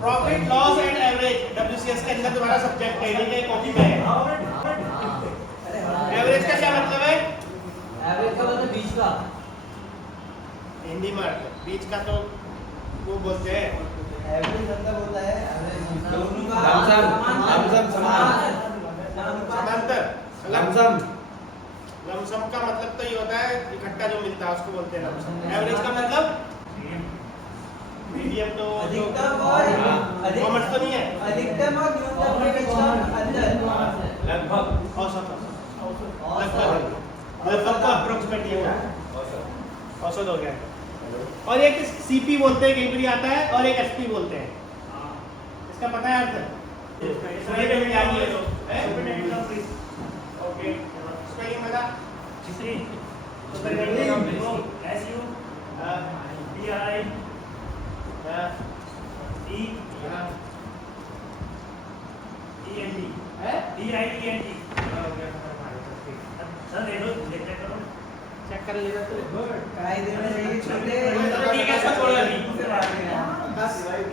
Profit loss and average WCS के अंदर तुम्हारा सब्जेक्ट है, ठीक है, कॉपी में है। एवरेज का क्या मतलब है? एवरेज का मतलब बीच का। हिंदी में बीच का तो वो बोलते हैं एवरेज मतलब होता है दोनों का समांतर। लमसम। लमसम का मतलब तो ये होता है इकट्ठा जो मिलता है उसको बोलते हैं लमसम। एवरेज का मतलब मीडियम तो अधिकतम और कॉमर्स तो नहीं है, अधिकतम और न्यूनतम के बीच का अंतर। लगभग। औसत लगभग का अप्रोक्सीमेट ये होता है, औसत हो गया। और एक सीपी बोलते हैं, कहीं पर आता है, और एक एसपी बोलते हैं। इसका पता है अर्थ? ओके, इसका ये पता चेक कर लेगा तो काय देना चाहिए छोटे। ठीक है, इसको छोड़ो अभी।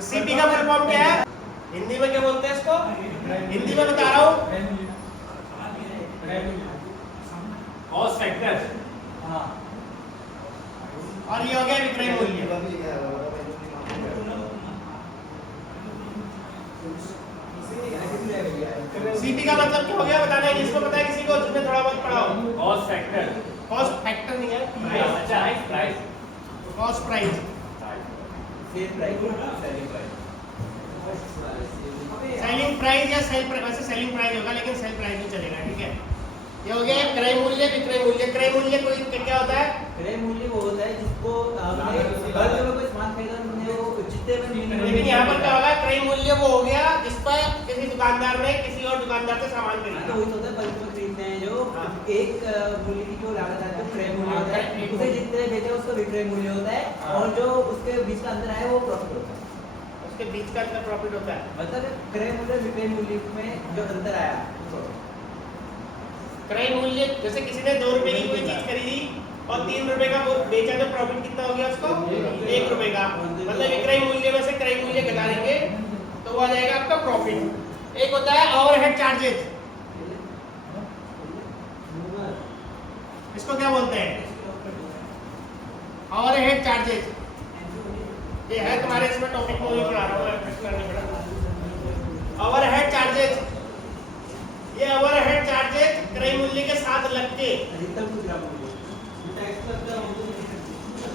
सीपी का फुल फॉर्म क्या है? हिंदी में क्या बोलते हैं इसको? हिंदी में बता रहा हूँ, कॉस्ट फैक्टर। हाँ। और ये हो गया विक्रय मूल्य। सीपी का मतलब क्या हो गया बताना है, किसको पता है? किसी को जिसने थोड़ा बहुत पढ़ा हो? Cost factor. कॉस्ट फैक्टर नहीं है, अच्छा है price. Cost price. Sale price. Selling price या सेल प्राइस, वैसे सेलिंग प्राइस होगा लेकिन सेल प्राइस भी चलेगा, ठीक है। ये हो गया क्रय मूल्य, विक्रय मूल्य। क्रय मूल्य कोई क्या होता है? क्रय मूल्य वो होता है जिसको हमने बल्क में कोई सामान खरीदा हमने वो जितने में लेकिन यहाँ पर क्या होगा? क्रय मूल्य वो हो गया जिस पर किसी दुकानदार ने किसी और दुकानदार से सामान तो खरीदा। वही होता है बल्क में खरीदते हैं जो एक मूल्य की जो लागत आती है वो क्रय मूल्य होता है, उसे जितने बेचा उसका विक्रय मूल्य होता है, और जो उसके बीच का अंतर है वो प्रॉफिट होता है। उसके बीच का अंतर प्रॉफिट होता है। मतलब क्रय मूल्य विक्रय मूल्य में जो अंतर आया। क्रय मूल्य जैसे किसी ने 2 रुपए की कोई चीज खरीदी और 3 रुपए का वो बेचा, तो प्रॉफिट कितना हो गया उसको? 1 रुपए का। मतलब विक्रय मूल्य में से क्रय मूल्य घटा देंगे तो वो आ जाएगा आपका प्रॉफिट। एक होता है ओवरहेड चार्जेस, इसको क्या बोलते हैं? Overhead charges. ये है तुम्हारे इसमें टॉपिक में, पढ़ा रहा हूँ। ओवरहेड चार्जेस, ये ओवरहेड चार्जेस क्रय मूल्य के साथ लग के अधिकतम खुदरा मूल्य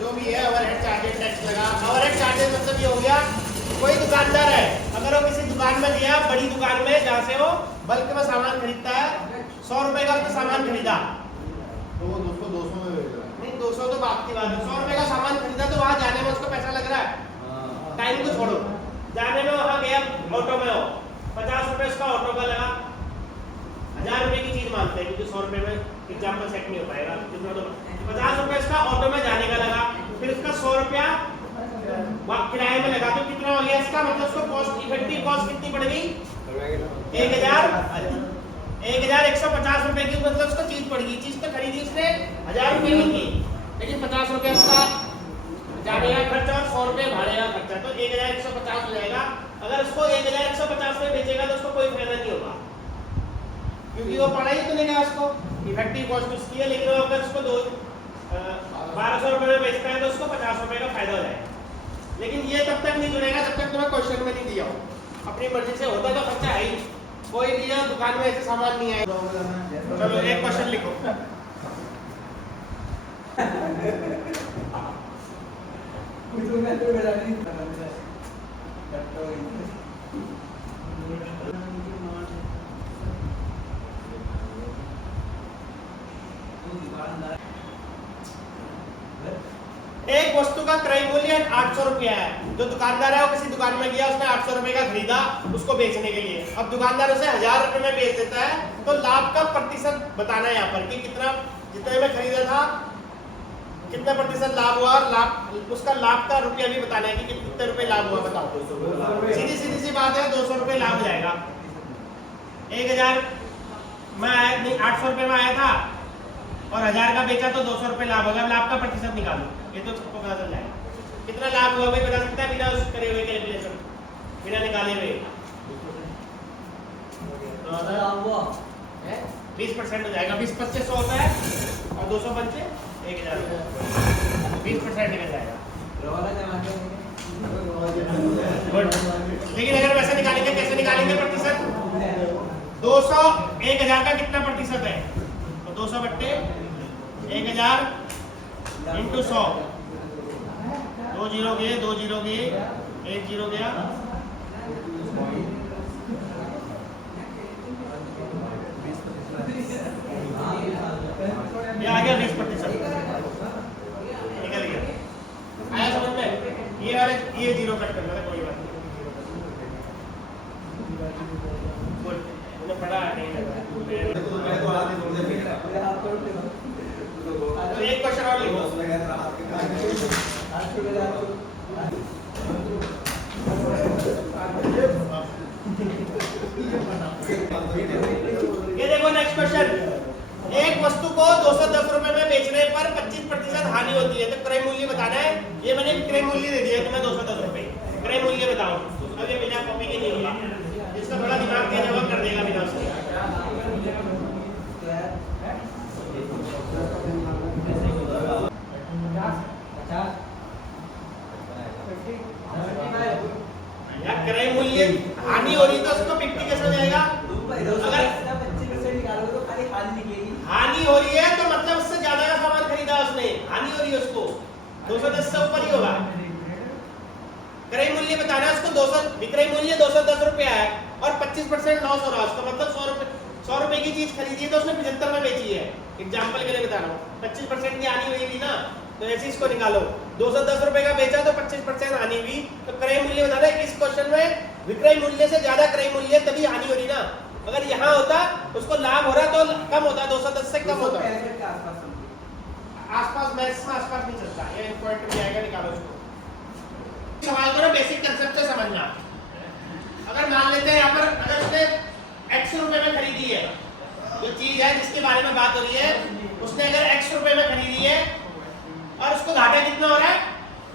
जो भी है ओवरहेड चार्जेस टैक्स लगा। ओवरहेड चार्जेस मतलब ये हो गया, कोई दुकानदार है, अगर वो किसी दुकान में गया, बड़ी दुकान में जहाँ से वो बल्क में सामान खरीदता है, 100 रुपए का उसने सामान खरीदा तो वो उसको 200 में बेच रहा है। नहीं, 200 तो बात की बात है। 100 रुपए का सामान खरीदा तो वहां जाने में उसको पैसा लग रहा है। टाइम को छोड़ो, जाने में वहां गया ऑटो में हो, 50 रुपए उसका ऑटो का लगा। 1000 रुपए की चीज मानते हैं क्योंकि 100 रुपए में एग्जाम्पल सेट नहीं हो पाएगा, जितना तो 50 रुपए उसका ऑटो में जाने का लगा, फिर उसका 100 रुपया किराए में लगा, तो कितना हो गया इसका? मतलब उसको कॉस्ट, इफेक्टिव कॉस्ट कितनी पड़ गई? 1150 रुपए की। मतलब उसको चीज पड़ गई, चीज तो खरीदी उसने 1000 रुपए की थी, लेकिन 50 रुपए उसका जाने का खर्चा और 100 रुपए भाड़े का खर्चा, तो 1150 हो जाएगा। अगर उसको 1150 में बेचेगा तो उसको कोई फायदा नहीं होगा, क्योंकि वो पड़ा ही तो नहीं गया उसको, इफेक्टिव कॉस्ट उसकी है। लेकिन अगर उसको 1200 रुपए में बेचता है तो उसको 50 रुपए का फायदा हो जाएगा। लेकिन ये तब तक नहीं जुड़ेगा जब तक तुम्हें क्वेश्चन में नहीं दिया हो। अपनी मर्जी से होता तो खर्चा है ही, कोई भी दुकान में ऐसे सामान नहीं आए। चलो एक क्वेश्चन लिखो। एक वस्तु का क्रय मूल्य 800 रुपया है। जो दुकानदार है वो किसी दुकान में गया, उसने 800 रुपए का खरीदा उसको बेचने के लिए। अब दुकानदार उसे 1000 रुपए में बेच देता है, तो लाभ का प्रतिशत बताना है यहाँ पर कि कितना, जितने में खरीदा था कितना प्रतिशत लाभ हुआ, और लाभ उसका लाभ का रुपया भी बताना है कि कितने रुपए लाभ हुआ। बताओ, सीधी सीधी सी बात है, 200 रुपए लाभ हो जाएगा। 1000 में आया नहीं, 800 रुपए में आया था और 1000 का बेचा तो 200 रुपए लाभ होगा। लाभ का प्रतिशत निकालो, ये तो सबको पता चल जाएगा कितना लाभ हुआ। भाई बता सकता है बिना उस करे हुए कैलकुलेशन? बिना निकाले हुए तो वो है 20% हो जाएगा। 20 25 100 होता है और 200 बच्चे 1000 20% निकल जाएगा। रोला जमा गुड। लेकिन अगर वैसे निकालेंगे, कैसे निकालेंगे प्रतिशत? 200 1000 का कितना प्रतिशत है? तो 200 बट्टे 1000 इंटू 100। 2 जीरो गए, 2 जीरो गए, 1 जीरो गया। ये आ गया 20% निकल गया। आया समझ में? ये वाले ये जीरो कट करना था, कोई बात नहीं। गुड। मैंने पढ़ा नहीं लगा। तो एक क्वेश्चन और लिखो। ये देखो नेक्स्ट क्वेश्चन। एक वस्तु को 210 रुपए में बेचने पर 25% हानि होती है, तो क्रय मूल्य बताना है। ये मैंने क्रय मूल्य दे दिया तुम्हें 210 रुपए। क्रय मूल्य बताओ। अब ये बिना कॉपी के नहीं होगा, इसका थोड़ा दिमाग तेज होगा, कर देगा बिना उसके। या क्रय मूल्य हानि हो रही तो उसको 50 कैसे हो जाएगा? अगर 25% निकालोगे तो खाली हानि निकलेगी। हानि हो रही है तो मतलब उससे ज्यादा का सामान खरीदा उसने, हानि हो रही है उसको, 210 से ऊपर ही होगा। क्रय मूल्य बताना है उसको। 200 विक्रय मूल्य 210 रुपया है और 25% लॉस हो रहा है उसका, मतलब 100 रुपए की चीज खरीदी है तो उसने 75 में बेची है। एग्जांपल के लिए बता रहा हूँ, 25% की हानि हुई थी ना, तो ऐसे इसको निकालो। 210 रुपए का बेचा तो 25% हानि हुई, तो क्रय मूल्य बताना है। इस क्वेश्चन में विक्रय मूल्य से ज्यादा क्रय मूल्य तभी हानि हो रही ना। अगर यहाँ होता उसको लाभ हो रहा तो कम होता, 210 से कम होता। आसपास मैक्सिमम आसपास नहीं चलता, ये पॉइंट में आएगा, निकालो उसको। सवाल करो, बेसिक कंसेप्ट से समझना। अगर मान लेते हैं यहाँ पर, अगर उसने x रुपए में खरीदी है, जो चीज है जिसके बारे में बात हो रही है, उसने अगर x रुपए में खरीदी है और उसको घाटा कितना हो रहा है?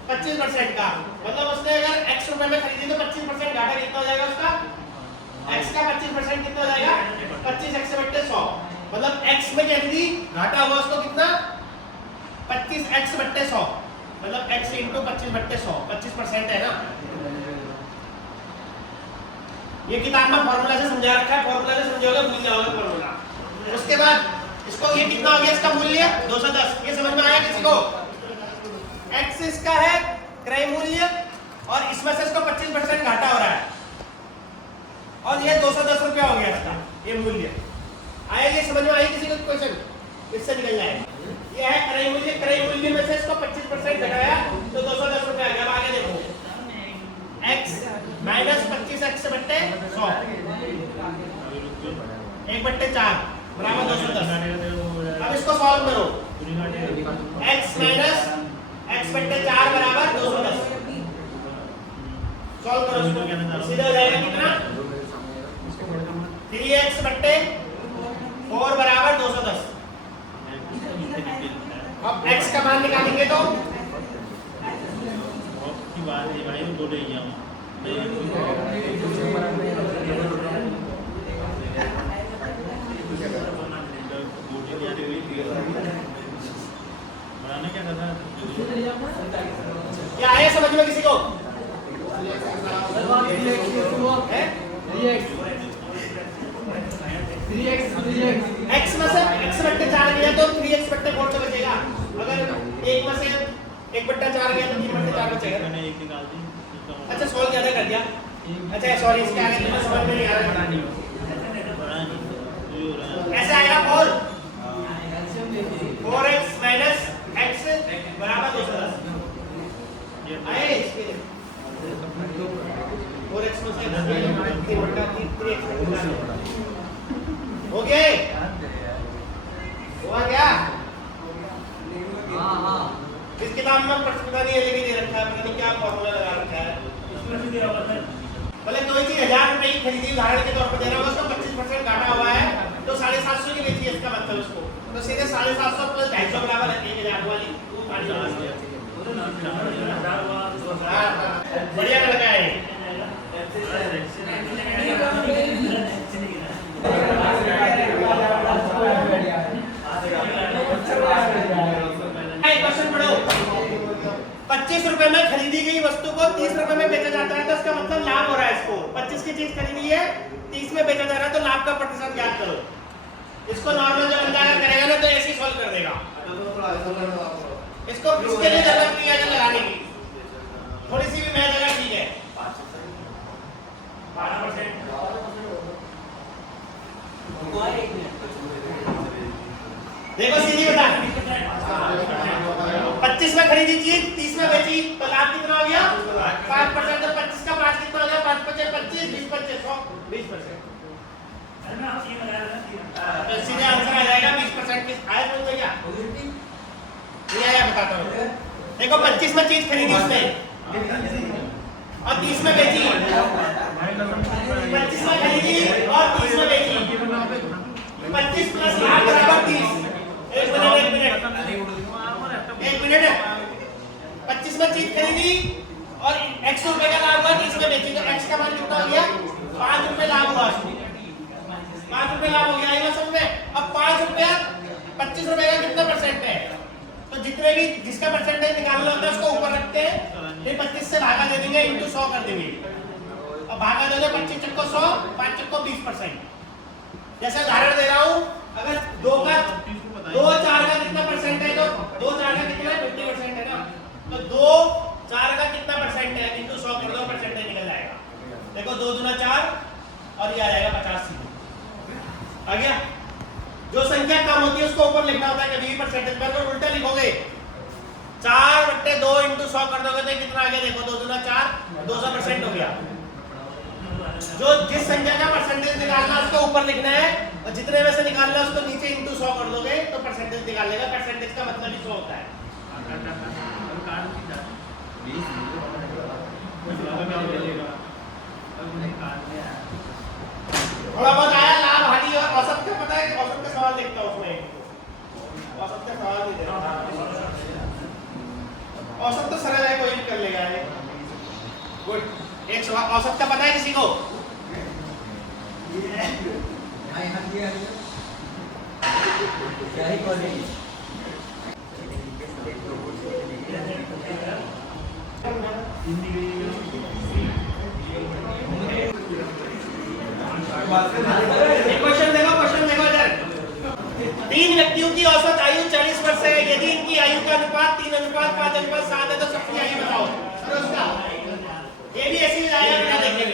25% का। मतलब उसने अगर x रुपए में खरीदी तो 25% घाटा कितना हो जाएगा उसका? x का 25% कितना हो जाएगा? 25x बट्टे 100। मतलब x में क्या खरीदी, घाटा हुआ उसको कितना? 25x बट्टे 100। मतलब x इंटू 25 बट्टे 100, 25% है ना। ये किताब में फॉर्मूला से समझा रखा है, फॉर्मूला से समझोगे भूल जाओगे फॉर्मूला। उसके बाद इसको ये कितना हो गया इसका मूल्य? 210। ये समझ में आया किसी को? x इसका है क्रय मूल्य और इसमें से इसको 25% घाटा हो रहा है और ये 210 रुपया हो गया इसका ये मूल्य। आया ये समझ में आई किसी को क्वेश्चन? इससे निकल जाएगा। ये है क्रय मूल्य, क्रय मूल्य में से इसको 25% घटाया तो 210 रुपया आ गया। अब आगे देखो, x माइनस 25x बट्टे 100 1 बट्टे 4 बराबर 210। अब इसको सॉल्व करो। x माइनस x बट्टे 4 बराबर 210। सॉल्व करो इसको, सीधा हो जाएगा कितना? 3x बट्टे 4 बराबर 210। अब x का मान निकालेंगे तो क्या आया समझ में किसी को? x में से x बट्टे 4 गया तो 3x बट्टे 4 तो बचेगा। अगर 1 में से 1 बट्टा 4 गया तो 3 बट्टे 4 बचेगा। मैंने 1 निकाल दी। अच्छा सॉल्व ज्यादा कर दिया। अच्छा सॉरी, इसके आगे तुम्हें समझ में नहीं आ रहा है। ऐसे आएगा 4x माइनस x बराबर 210। आए इसके 4x में से 3 बट्टा 3x हो गया? हुआ क्या? हाँ। इस किताब में पता नहीं है, दे रखा है, पता नहीं क्या फॉर्मूला लगा रखा है। मतलब कोई चीज 1000 रुपए की खरीदी उदाहरण के तौर पर दे रहा हूँ, उसका 25% घाटा हुआ है तो 750 की बेची है, इसका मतलब उसको तो सीधे 750 प्लस 250 बराबर है 1000 वाली। बढ़िया लड़का है। रुपए में खरीदी गई वस्तु को 30 रुपए में बेचा जाता है तो इसका मतलब लाभ हो रहा है। इसको 25 की चीज खरीदी है 30 में बेचा जा रहा है तो लाभ का प्रतिशत ज्ञात करो। इसको नॉर्मल जो बंदा करेगा ना तो ऐसे ही सॉल्व कर देगा। इसको इसके लिए जरूरत नहीं है लगाने की, थोड़ी सी भी मैथ अगर ठीक है 12%। देखो सीधी बता, 25 में खरीदी चीज 30 में बेची तो लाभ कितना हो गया 5%। तो 25 का 5 कितना हो गया 5 25 25 20 20%। तो सीधे आंसर आ जाएगा 20% की। आया समझ में क्या? नहीं आया बताता हूँ। देखो 25 में चीज खरीदी उसने और 30 में बेची, 25 में खरीदी और 30 में बेची, 25 प्लस लाभ बराबर 30। एक मिनट 25 में चीज खरीदी और 100 रुपए का लाभ हुआ 30 में बेची तो x का मान कितना हो गया 5 रुपए लाभ हुआ। 5 रुपए लाभ हो गया ये समझ में। अब 5 रुपया 25 रुपए का कितना परसेंट है तो जितने भी जिसका परसेंटेज निकालना होता है उसको ऊपर रखते हैं, फिर 25 से भागा दे देंगे इंटू 100 कर देंगे। अब भागा दोगे 25 चक्को 100 5 चक्को 20%। जैसे उदाहरण दे रहा हूं, अगर 2 4 का कितना परसेंट है तो 2 4 का कितना है 50% है ना, तो 2 4 का कितना परसेंट है इंटू 100 कर दो परसेंटेज निकल जाएगा। देखो 2 दूना 4 और ये आ जाएगा 50। आ गया। जो संख्या कम होती है उसको ऊपर लिखना होता है कभी भी परसेंटेज पर, तो उल्टा लिखोगे 4/2 इंटू 100 कर दोगे तो कितना आ गया देखो 2 दूना 4 200% हो गया। जो जिस संख्या का परसेंटेज निकालना है उसको ऊपर लिखना है और जितने में से निकालना है उसको नीचे इंटू 100 कर दोगे तो परसेंटेज निकाल लेगा। परसेंटेज का मतलब ही 100 होता है। थोड़ा बहुत आया लाभ हानि और औसत का पता है कि औसत का सवाल देखता हूं उसमें। औसत का सवाल नहीं दे रहा, औसत तो सरल है कोई भी कर लेगा। गुड। एक सवाल औसत का पता है किसी को? क्या ही कॉलेज क्वेश्चन देखो इधर। 3 व्यक्तियों की औसत आयु 40 वर्ष है। यदि इनकी आयु का अनुपात 3:5:7 है तो सबकी आयु बताओ। सर उसका ये भी ऐसे ही आया बिना देखे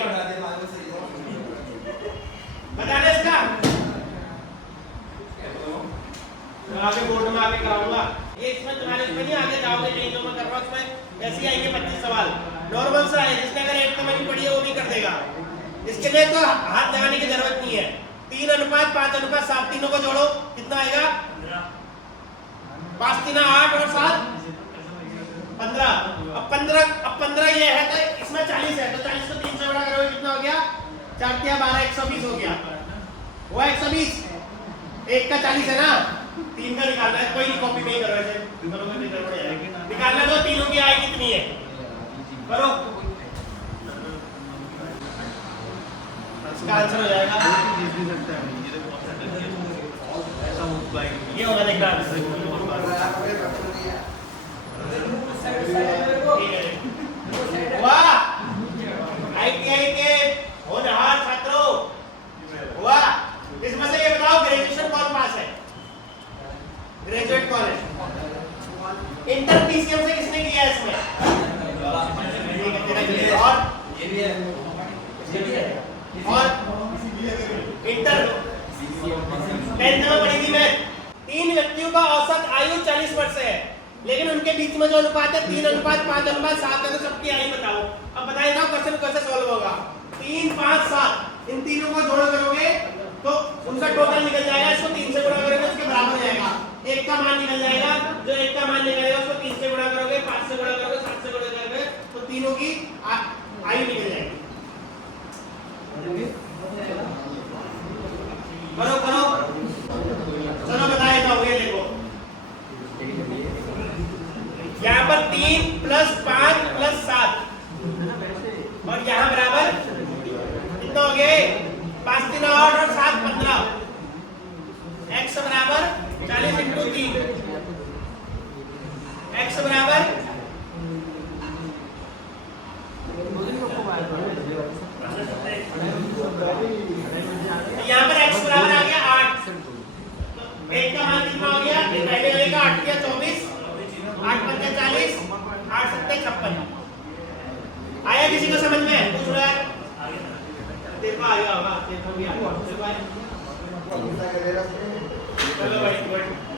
बताने इसका आगे बोर्ड में आगे कराऊंगा। ये इसमें तुम्हारे इसमें नहीं आगे जाओगे कहीं तो मैं कर रहा हूं उसमें ऐसे ही आएंगे 25 सवाल नॉर्मल सा है। जिसने अगर एक कमेंट पढ़ी है वो भी कर देगा। इसके लिए तो हाथ लगाने की जरूरत नहीं है। 3:5:7 तीनों को जोड़ो कितना आएगा 5 3 8 और 7 15। अब 15 ये है तो इसमें 40 है तो 40 को 3 से बड़ा करोगे कितना हो गया 4 3 12 120 हो गया। हुआ 120। एक का 40 है ना 3 का निकालना है। कोई कॉपी नहीं करो ऐसे निकालना तो तीनों की आय कितनी है करो। इसका आंसर हो जाएगा ये होगा देखना। वाह ITI के होनहार छात्रों हुआ। इसमें से ये बताओ ग्रेजुएशन कौन पास है? ग्रेजुएट कौन है? इंटर PCM से किसने किया है इसमें? और इंटर 10th में पढ़ी थी मैं। 3 व्यक्तियों का औसत आयु 40 वर्ष है लेकिन उनके बीच में जो अनुपात है 3:5:7 है तो सबकी आयु बताओ। अब बताइए ना क्वेश्चन कैसे सॉल्व होगा। 3 5 7 इन तीनों को जोड़ करोगे तो उनका टोटल निकल जाएगा। इसको 3 से गुणा करोगे उसके बराबर हो जाएगा। एक का मान निकल जाएगा। जो एक का मान निकलेगा उसको 3 से गुणा करोगे 5 से गुणा करोगे 7 से गुणा करोगे तो तीनों की आयु निकल जाएगी। करो करो चलो बताए तो ये देखो यहाँ पर 3 + 5 + 7 और यहाँ बराबर कितना हो गए 5 3 8 और 7 15। x बराबर 40 × 3 x बराबर आया किसी को समझ में? पूछ रहा है तेरे को आया होगा, तेरे को भी आया होगा, तेरे को आया? चलो भाई गुड।